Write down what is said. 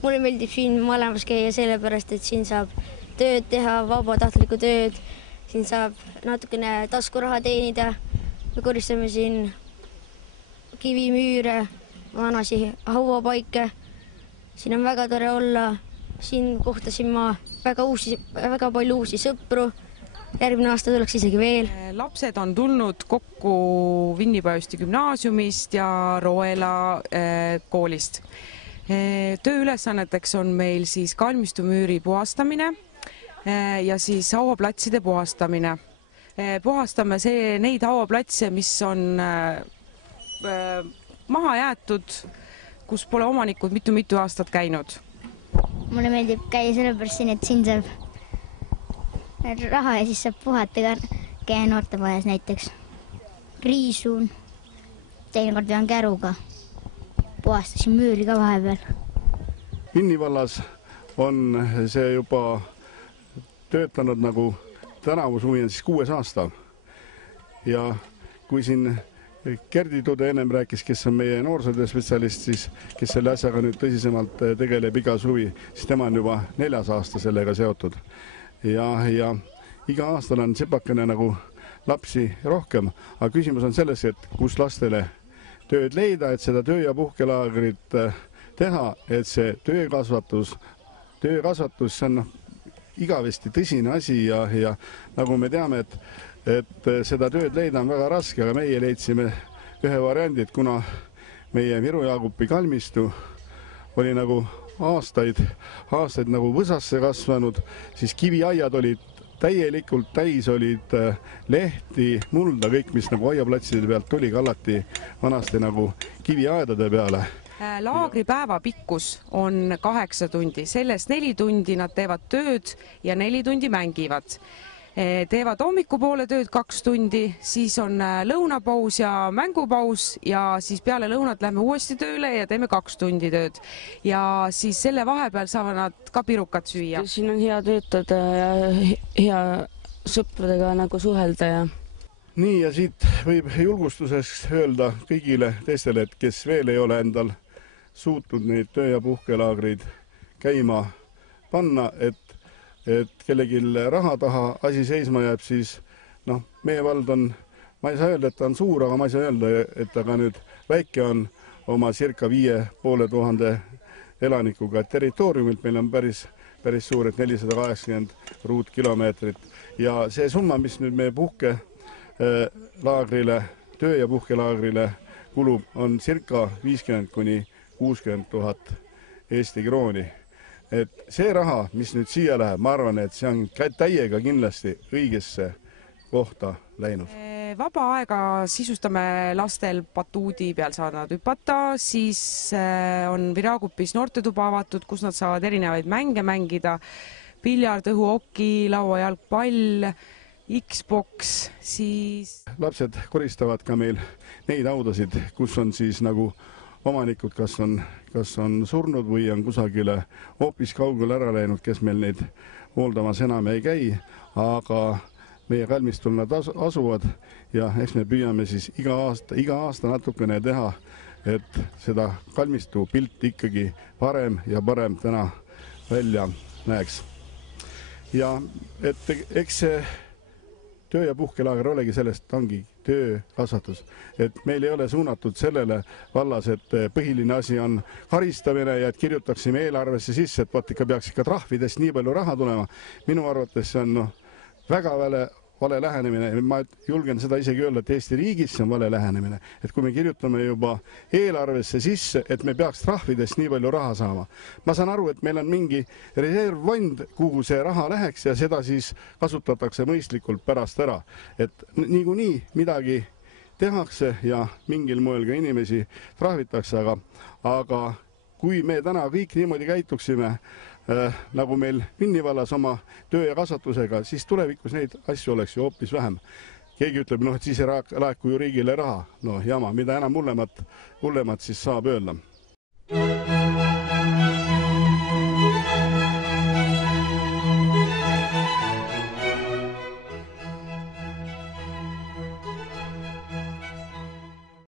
Mulle meeldib siin malemas käia sellepärast, et siin saab tööd teha, vabatahtlikku tööd. Siin saab natukene taskuraha teenida. Me koristame siin kivimüüre, vanasi hauapaike. Siin on väga tore olla. Siin kohtasin ma väga palju uusi sõpru. Järgmine aasta tuleks isegi veel. Lapsed on tulnud kokku Vinnipajusti gümnaasiumist ja Roela koolist. Tööülesanneteks on meil siis kalmistumüüri puhastamine ja siis hauaplatside puhastamine. Puhastame neid hauaplatse, mis on maha jäetud, kus pole omanikud mitu aastat käinud. Mulle meeldib käia sellepärast siin, et siin saab raha ja siis saab puhata käia noortepoes näiteks. Riisun, teinekord vean käruga. Puhastasin müüri ka vahepeal. Vinni vallas on see juba töötanud nagu tänavu suvi on siis 6. aasta. Ja kui siin Gerdi Tude ennem rääkis, kes on meie noorsootöö spetsialist, siis kes selle asjaga nüüd tõsisemalt tegeleb iga suvi, siis tema on juba 4. aasta sellega seotud. Ja iga aastal on sepakene nagu lapsi rohkem, aga küsimus on selles, et kus lastele tööd leida, et seda töö- ja puhkelaagrit teha, et see töökasvatus, see on igavesti tõsine asi ja nagu me teame, et seda tööd leida on väga raske, aga meie leidsime ühe variandi, et kuna meie Viru Jaagupi kalmistu oli nagu aastaid nagu võsasse kasvanud, siis kiviaiad olid täielikult täis, olid lehti, mulda, kõik, mis nagu aiaplatside pealt tuli, kallati vanasti nagu kiviaedade peale. Laagripäeva pikkus on 8 tundi, sellest 4 tundi nad teevad tööd ja 4 tundi mängivad. Teevad hommikupoole tööd 2 tundi, siis on lõunapaus ja mängupaus ja siis peale lõunat lähme uuesti tööle ja teeme 2 tundi tööd. Ja siis selle vahepeal saavad nad ka pirukat süüa. Siin on hea töötada ja hea sõpradega nagu suhelda ja... Nii ja siit võib julgustuseks öelda kõigile teistele, et kes veel ei ole endal suutnud neid töö- ja puhkelaagreid käima panna, et kellegi raha taha asi seisma jääb, siis meie vald on, ma ei saa öelda, et ta on suur, aga ma ei saa öelda, et ta ka nüüd väike on oma circa 5500 elanikuga territooriumilt. Meil on päris suur, et 480 ruutkilomeetrit ja see summa, mis nüüd meie puhkelaagrile, töö- ja puhkelaagrile kulub, on circa 50 000 – 60 000 Eesti krooni. Et see raha, mis nüüd siia läheb, ma arvan, et see on täiega kindlasti õigesse kohta läinud. Vaba aega sisustame lastel batuudi peal, saavad nad hüpata, siis on Viragupis noortetuba avatud, kus nad saavad erinevaid mänge mängida, piljard, õhuoki, lauajalgpall, Xbox, siis... Lapsed koristavad ka meil neid audasid, kus on siis nagu omanikud, kas on surnud või on kusagile hoopis kaugele ära läinud, kes meil neid hooldamas enam ei käi, aga meie kalmistul nad asuvad ja eks me püüame siis iga aasta natukene teha, et seda kalmistu pilt ikkagi parem ja parem täna välja näeks. Ja et eks see töö- ja puhkelaager olegi sellest, ongi töökasvatus. Et meil ei ole suunatud sellele vallas, et põhiline asi on karistamine ja et kirjutaksime eelarvesse sisse, et ikka peaks ikka trahvidest nii palju raha tulema. Minu arvates see on väga vale lähenemine. Ma julgen seda isegi öelda, et Eesti riigis see on vale lähenemine. Et kui me kirjutame juba eelarvesse sisse, et me peaks trahvidest nii palju raha saama. Ma saan aru, et meil on mingi reservfond, kuhu see raha läheks ja seda siis kasutatakse mõistlikult pärast ära. Et niikuinii midagi tehakse ja mingil moel ka inimesi trahvitakse, aga kui me täna kõik niimoodi käituksime, nagu meil Vinni vallas oma töö ja kasvatusega, siis tulevikus neid asju oleks ju hoopis vähem. Keegi ütleb, et siis ei laeku ju riigile raha. No jama, mida enam hullemat siis saab öelda.